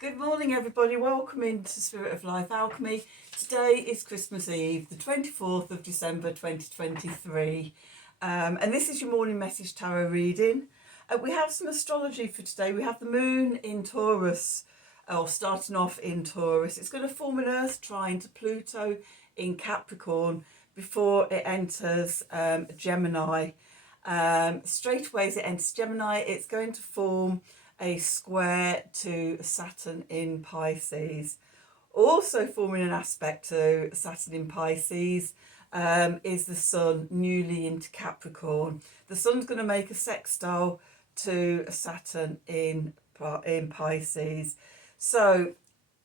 Good morning everybody, welcome into Spirit of Life Alchemy. Today is Christmas Eve, the 24th of December 2023, and this is your morning message tarot reading. We have some astrology for today. We have the moon in Taurus, or starting off in Taurus. It's going to form an earth trine to Pluto in Capricorn before it enters Gemini. Straight away as it enters Gemini, it's going to form a square to Saturn in Pisces. Also forming an aspect to Saturn in Pisces is the Sun newly into Capricorn. The Sun's going to make a sextile to Saturn in Pisces. So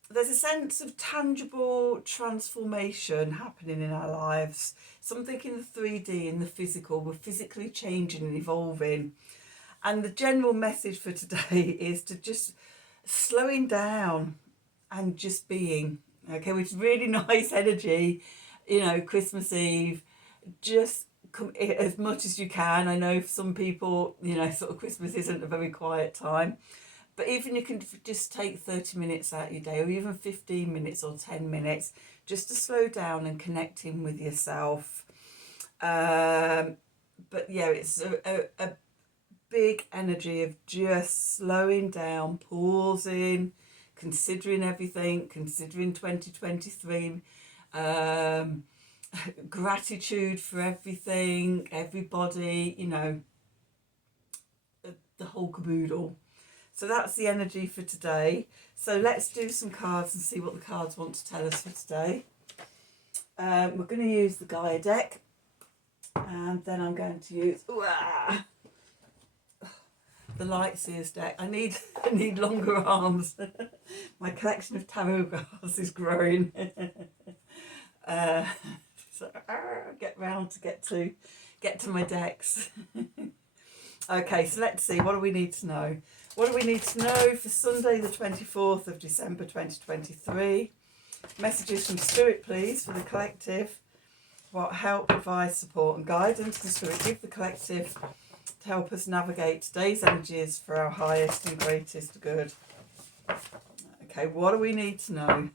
there's a sense of tangible transformation happening in our lives. Something in the 3D, in the physical. We're physically changing and evolving. And the general message for today is to just slowing down and just being, okay, which is really nice energy, you know, Christmas Eve, just come as much as you can. I know for some people, you know, sort of Christmas isn't a very quiet time, but even you can just take 30 minutes out of your day, or even 15 minutes or 10 minutes, just to slow down and connect in with yourself. But yeah, it's a big energy of just slowing down, pausing, considering everything, considering 2023, gratitude for everything, everybody, you know, the whole caboodle. So that's the energy for today. So let's do some cards and see what the cards want to tell us for today. We're going to use the Gaia deck, and then I'm going to use the Light Seers deck. I need longer arms. My collection of tarot cards is growing. So get round to get to my decks. Okay, so let's see. What do we need to know? What do we need to know for Sunday, the 24th of December 2023? Messages from Spirit, please, for the collective. What help, advice, support, and guidance can Spirit give the collective to help us navigate today's energies for our highest and greatest good? Okay, what do we need to know?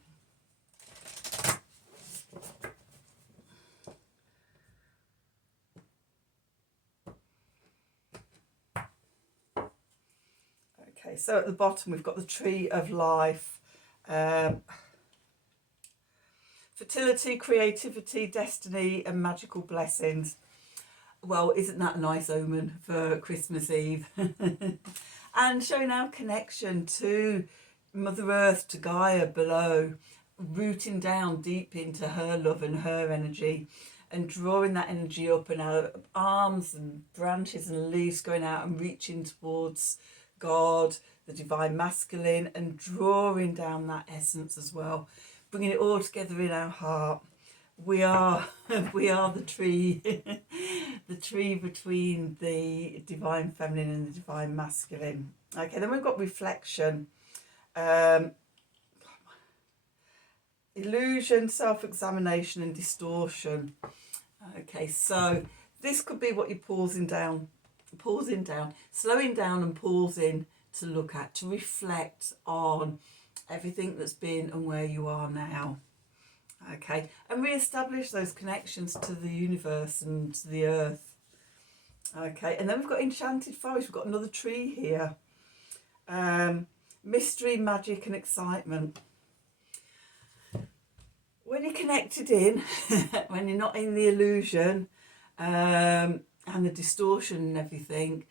Okay, so at the bottom we've got the Tree of Life. Fertility, creativity, destiny, and magical blessings. Well, isn't that a nice omen for Christmas Eve? And showing our connection to Mother Earth, to Gaia below, rooting down deep into her love and her energy, and drawing that energy up, and our arms and branches and leaves going out and reaching towards God, the divine masculine, and drawing down that essence as well, bringing it all together in our heart. We are the tree, the tree between the divine feminine and the divine masculine. Okay, then we've got reflection, illusion, self-examination, and distortion. Okay, so this could be what you're pausing down, slowing down and pausing to look at, to reflect on everything that's been and where you are now. Okay, and re-establish those connections to the universe and to the earth. Okay, and then we've got enchanted forest. We've got another tree here. Mystery, magic, and excitement. When you're connected in, when you're not in the illusion and the distortion and everything,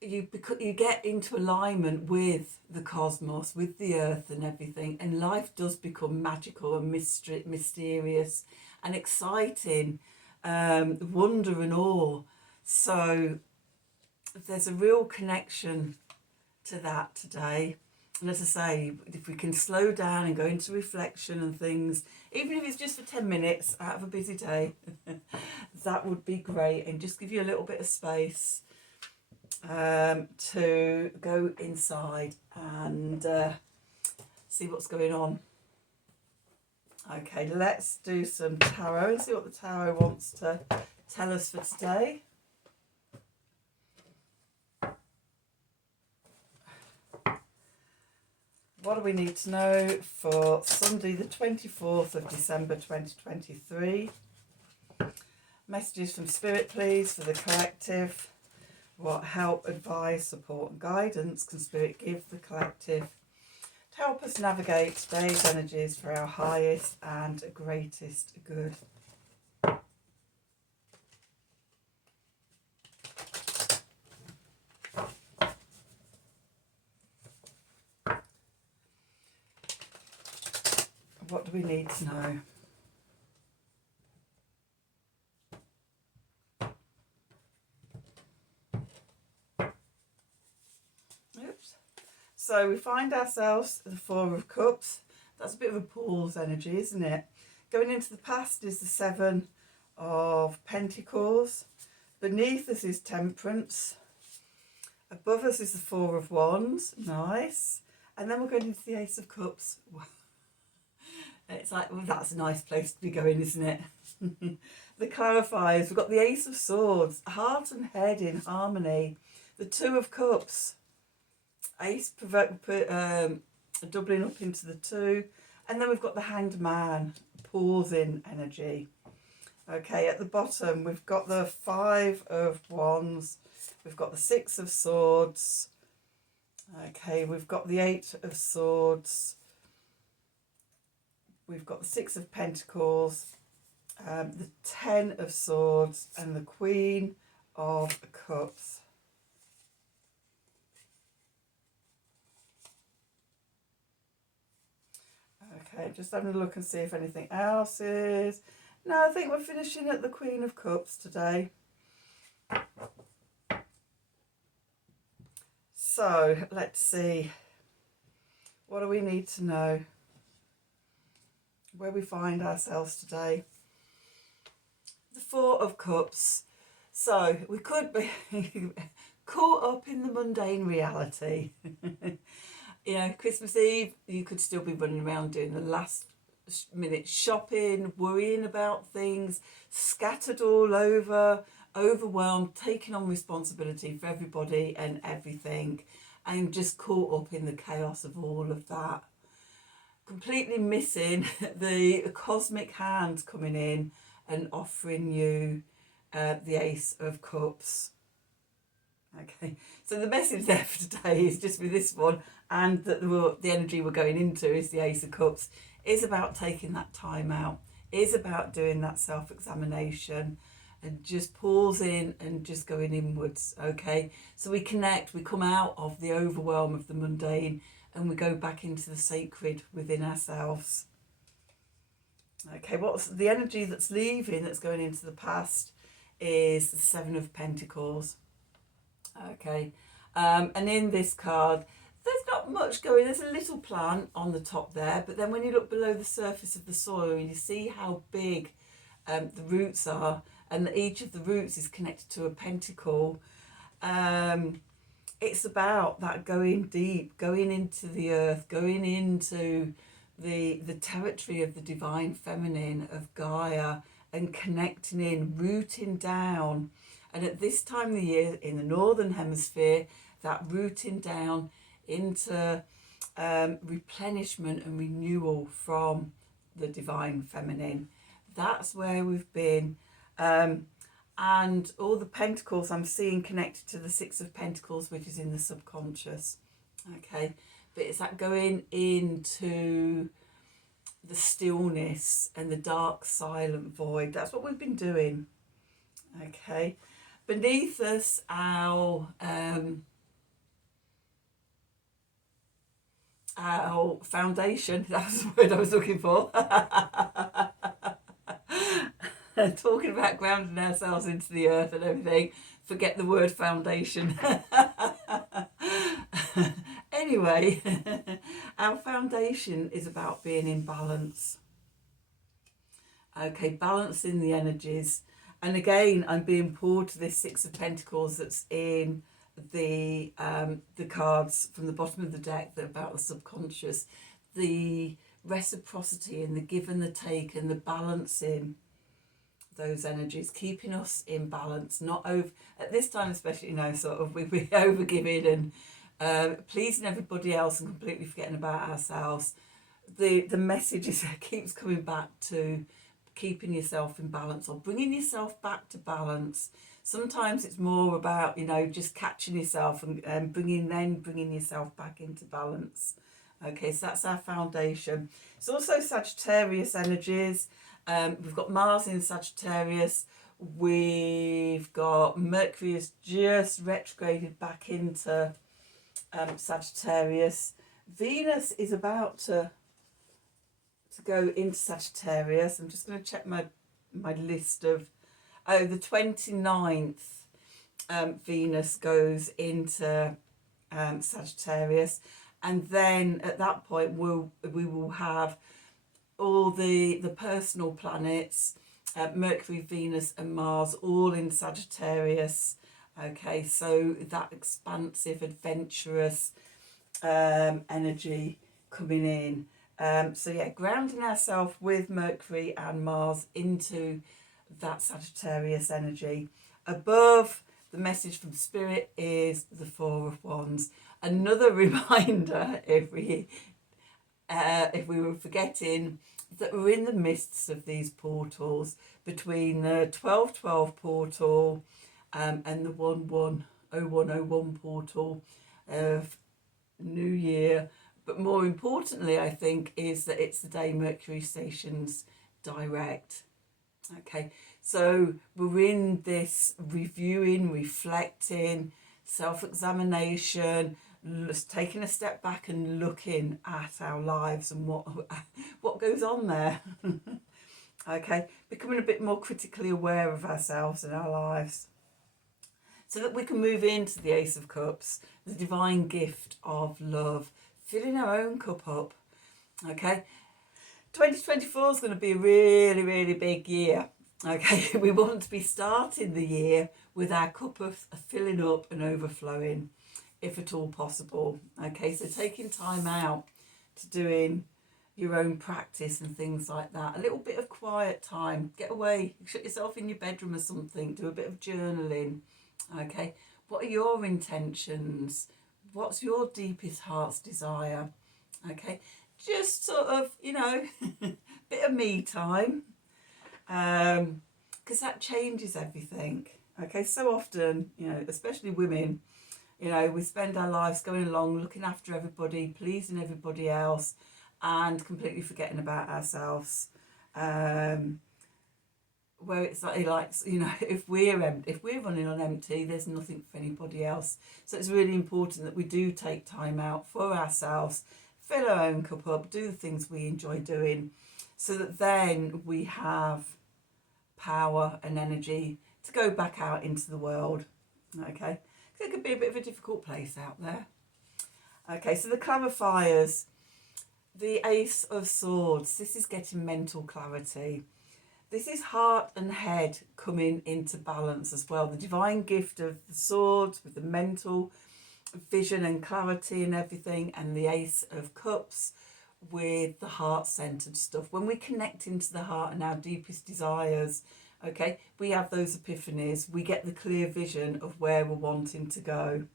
you get into alignment with the cosmos, with the earth and everything, and life does become magical and mysterious and exciting, wonder and awe. So there's a real connection to that today. And as I say, if we can slow down and go into reflection and things, even if it's just for 10 minutes out of a busy day, that would be great, and just give you a little bit of space to go inside and see what's going on. Okay, let's do some tarot and see what the tarot wants to tell us for today. What do we need to know for Sunday the 24th of December 2023? Messages from Spirit, please, for the collective. What help, advice, support and guidance can Spirit give the collective to help us navigate today's energies for our highest and greatest good? What do we need to know? Oops. So we find ourselves at the Four of Cups. That's a bit of a pause energy, isn't it? Going into the past is the Seven of Pentacles. Beneath us is Temperance. Above us is the Four of Wands. Nice. And then we're going into the Ace of Cups. It's like, well, that's a nice place to be going, isn't it? The clarifiers, we've got the Ace of Swords, heart and head in harmony. The Two of Cups, Ace doubling up into the two. And then we've got the Hanged Man, pausing energy. Okay, at the bottom, we've got the Five of Wands. We've got the Six of Swords. Okay, we've got the Eight of Swords. We've got the Six of Pentacles, the Ten of Swords, and the Queen of Cups. Okay, just having a look and see if anything else is. No, I think we're finishing at the Queen of Cups today. So, let's see. What do we need to know? Where we find ourselves today. The Four of Cups. So we could be caught up in the mundane reality. You know, Christmas Eve, you could still be running around doing the last minute shopping, worrying about things, scattered all over, overwhelmed, taking on responsibility for everybody and everything, and just caught up in the chaos of all of that. Completely missing the cosmic hand coming in and offering you the Ace of Cups. Okay, so the message there for today is just with this one, and that the energy we're going into is the Ace of Cups, is about taking that time out, is about doing that self-examination and just pausing and just going inwards. Okay, so we connect, we come out of the overwhelm of the mundane, and we go back into the sacred within ourselves. Okay, what's the energy that's leaving, that's going into the past, is the Seven of Pentacles. Okay, and in this card, there's not much going. There's a little plant on the top there, but then when you look below the surface of the soil, you see how big the roots are, and that each of the roots is connected to a pentacle. It's about that going deep, going into the earth, going into the territory of the divine feminine, of Gaia, and connecting in, rooting down. And at this time of the year in the Northern Hemisphere, that rooting down into replenishment and renewal from the divine feminine. That's where we've been. And all the pentacles I'm seeing connected to the Six of Pentacles, which is in the subconscious. Okay, but it's that going into the stillness and the dark silent void. That's what we've been doing. Okay, beneath us, our foundation, that was the word I was looking for. Talking about grounding ourselves into the earth and everything, forget the word foundation. Anyway, our foundation is about being in balance. Okay, balancing the energies. And again, I'm being pulled to this Six of Pentacles that's in the cards from the bottom of the deck that are about the subconscious. The reciprocity and the give and the take and the balancing those energies, keeping us in balance, not over at this time especially, you know, sort of we over giving pleasing everybody else and completely forgetting about ourselves. The message is keeps coming back to keeping yourself in balance or bringing yourself back to balance. Sometimes it's more about, you know, just catching yourself and bringing yourself back into balance. Okay, so that's our foundation. It's also Sagittarius energies. We've got Mars in Sagittarius. We've got Mercury has just retrograded back into Sagittarius. Venus is about to go into Sagittarius. I'm just going to check my list of, the 29th, Venus goes into Sagittarius, and then at that point we will have all the personal planets, Mercury, Venus and Mars, all in Sagittarius. Okay, so that expansive, adventurous energy coming in. So yeah, grounding ourselves with Mercury and Mars into that Sagittarius energy. Above, the message from Spirit is the Four of Wands. Another reminder, if we were forgetting, that we're in the midst of these portals between the 1212 portal and the 110101 portal of New Year. But more importantly, I think, is that it's the day Mercury stations direct. Okay, so we're in this reviewing, reflecting, self-examination, just taking a step back and looking at our lives and what goes on there. Okay, becoming a bit more critically aware of ourselves and our lives, so that we can move into the Ace of Cups, the divine gift of love, filling our own cup up. Okay, 2024 is going to be a really, really big year. Okay, we want to be starting the year with our cup of filling up and overflowing, if at all possible. Okay, so taking time out to doing your own practice and things like that. A little bit of quiet time. Get away, shut yourself in your bedroom or something. Do a bit of journaling. Okay, what are your intentions? What's your deepest heart's desire? Okay, just sort of, you know, bit of me time, because that changes everything. Okay, so often, you know, especially women, you know, we spend our lives going along, looking after everybody, pleasing everybody else, and completely forgetting about ourselves. Where it's like, you know, if we're running on empty, there's nothing for anybody else. So it's really important that we do take time out for ourselves, fill our own cup up, do the things we enjoy doing, so that then we have power and energy to go back out into the world. Okay, it could be a bit of a difficult place out there. Okay, so the clarifiers, the Ace of Swords, this is getting mental clarity. This is heart and head coming into balance as well. The divine gift of the swords with the mental vision and clarity and everything, and the Ace of Cups with the heart-centered stuff. When we connect into the heart and our deepest desires, okay, we have those epiphanies. We get the clear vision of where we're wanting to go.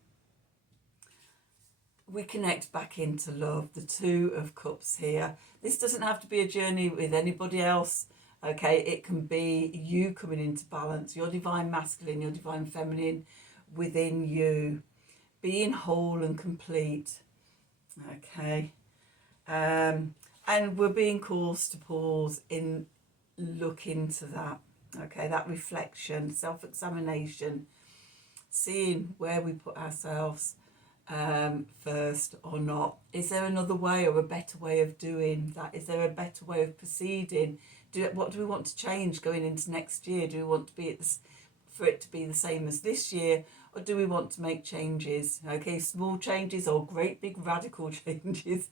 We connect back into love, the Two of Cups here. This doesn't have to be a journey with anybody else. Okay, it can be you coming into balance, your divine masculine, your divine feminine within you, being whole and complete. Okay, and we're being called to pause in, look into that. Okay, that reflection, self-examination, seeing where we put ourselves first or not. Is there another way or a better way of doing that? Is there a better way of proceeding? What do we want to change going into next year? Do we want to be for it to be the same as this year, or do we want to make changes? Okay, small changes or great big radical changes.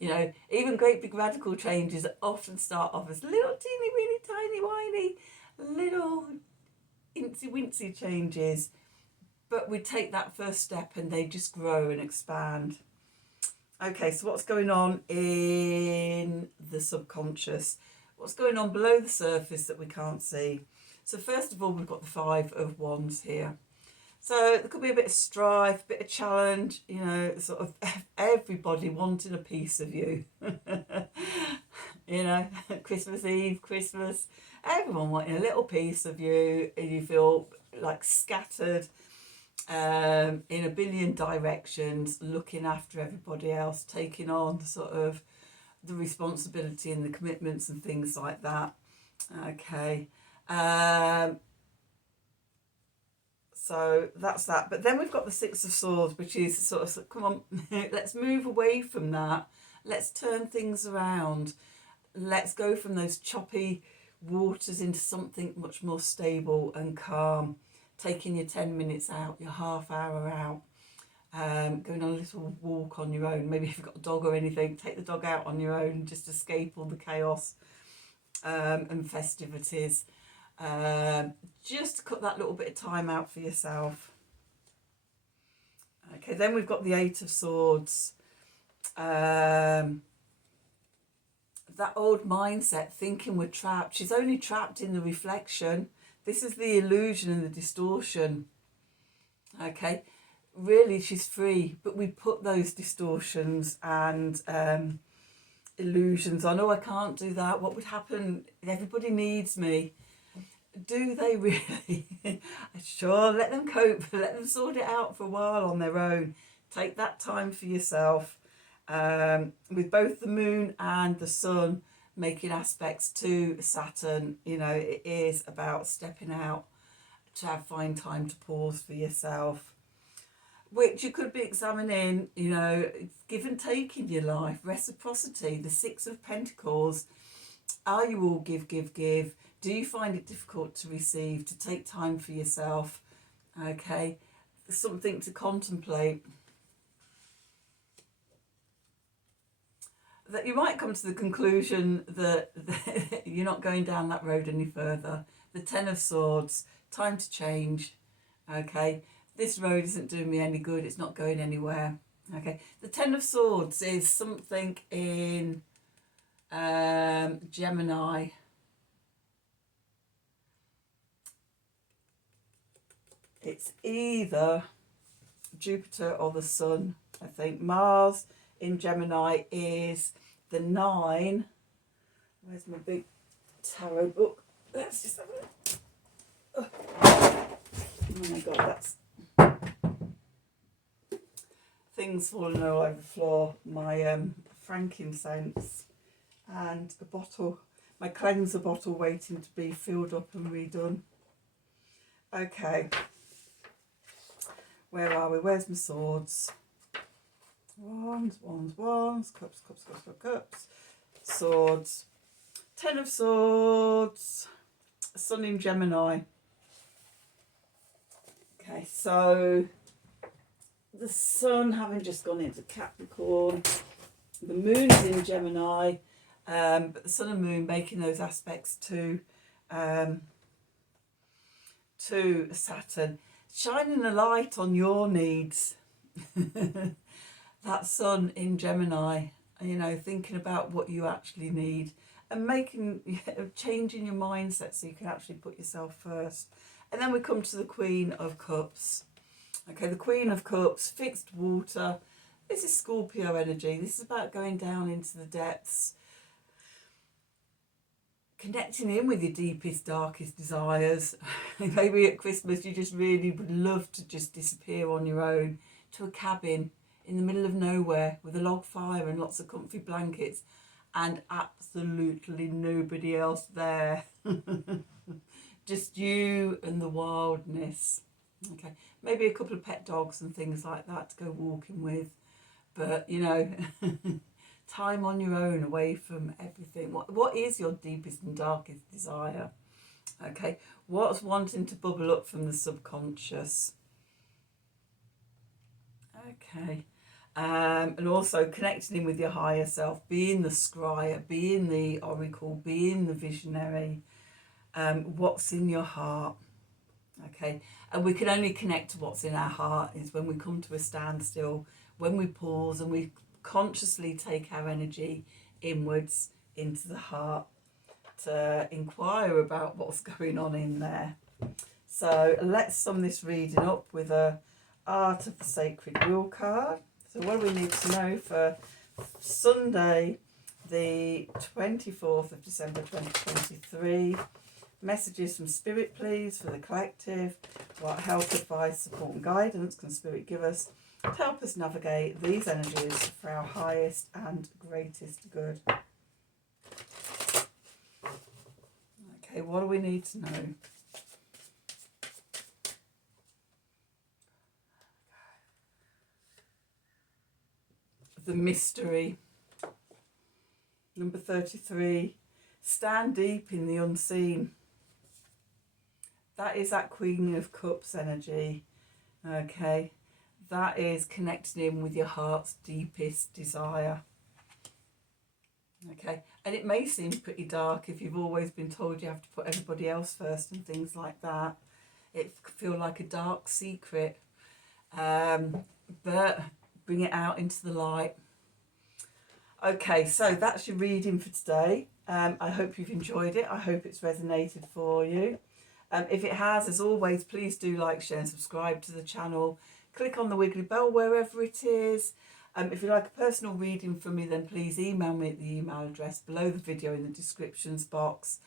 You know, even great big radical changes often start off as little teeny weeny tiny whiny little incy wincy changes, but we take that first step and they just grow and expand. Okay, so what's going on in the subconscious? What's going on below the surface that we can't see? So first of all, we've got the Five of Wands here. So there could be a bit of strife, a bit of challenge, you know, sort of everybody wanting a piece of you. You know, Christmas Eve, Christmas, everyone wanting a little piece of you, and you feel like scattered in a billion directions, looking after everybody else, taking on sort of the responsibility and the commitments and things like that. Okay. So that's that. But then we've got the Six of Swords, which is sort of, come on, let's move away from that. Let's turn things around. Let's go from those choppy waters into something much more stable and calm. Taking your 10 minutes out, your half hour out, going on a little walk on your own. Maybe if you've got a dog or anything, take the dog out on your own, just escape all the chaos and festivities. Just cut that little bit of time out for yourself. Okay, then we've got the Eight of Swords. That old mindset, thinking we're trapped. She's only trapped in the reflection. This is the illusion and the distortion. Okay, really she's free, but we put those distortions and illusions on. Oh, I can't do that. What would happen? Everybody needs me. Do they really? Sure, let them cope. Let them sort it out for a while on their own. Take that time for yourself. With both the moon and the sun making aspects to Saturn, you know, it is about stepping out to find time to pause for yourself, which you could be examining, you know, give and take in your life, reciprocity, the Six of Pentacles. Are you all give, give, give? Do you find it difficult to receive, to take time for yourself? Okay, something to contemplate. That you might come to the conclusion that you're not going down that road any further. The Ten of Swords, time to change. Okay, this road isn't doing me any good. It's not going anywhere. Okay, the Ten of Swords is something in Gemini. It's either Jupiter or the Sun. I think Mars in Gemini is the 9. Where's my big tarot book? Let's just have a look. Oh my god, that's things falling all over the floor. My frankincense and a bottle, my cleanser bottle waiting to be filled up and redone. Okay, where are we? Where's my swords? Wands, wands, wands, cups, cups, cups, cups, cups, swords, Ten of Swords, Sun in Gemini. Okay, so the Sun having just gone into Capricorn, the Moon is in Gemini, but the Sun and Moon making those aspects to Saturn, shining a light on your needs. That Sun in Gemini, you know, thinking about what you actually need and changing your mindset so you can actually put yourself first. And then we come to the Queen of Cups. Okay, the Queen of Cups, fixed water. This is Scorpio energy. This is about going down into the depths, connecting in with your deepest, darkest desires. Maybe at Christmas you just really would love to just disappear on your own to a cabin in the middle of nowhere with a log fire and lots of comfy blankets and absolutely nobody else there. Just you and the wildness. Okay, maybe a couple of pet dogs and things like that to go walking with, but you know, time on your own away from everything. What is your deepest and darkest desire? Okay, what's wanting to bubble up from the subconscious? Okay, and also connecting in with your higher self, being the scryer, being the oracle, being the visionary. What's in your heart? Okay, and we can only connect to what's in our heart is when we come to a standstill, when we pause and we consciously take our energy inwards into the heart to inquire about what's going on in there. So let's sum this reading up with a Art of the Sacred Wheel card. So what do we need to know for Sunday, the 24th of December 2023? Messages from Spirit, please, for the collective. What help, advice, support and guidance can Spirit give us to help us navigate these energies for our highest and greatest good? Okay, what do we need to know? The mystery. Number 33, stand deep in the unseen. That is that Queen of Cups energy. Okay, that is connecting in with your heart's deepest desire. Okay, and it may seem pretty dark if you've always been told you have to put everybody else first and things like that. It can feel like a dark secret, but bring it out into the light. Okay, so that's your reading for today. I hope you've enjoyed it. I hope it's resonated for you. If it has, as always, please do like, share and subscribe to the channel. Click on the wiggly bell wherever it is. If you like a personal reading from me, then please email me at the email address below the video in the descriptions box.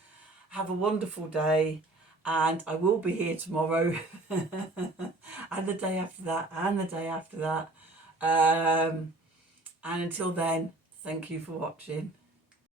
Have a wonderful day, and I will be here tomorrow and the day after that and the day after that. And until then, thank you for watching.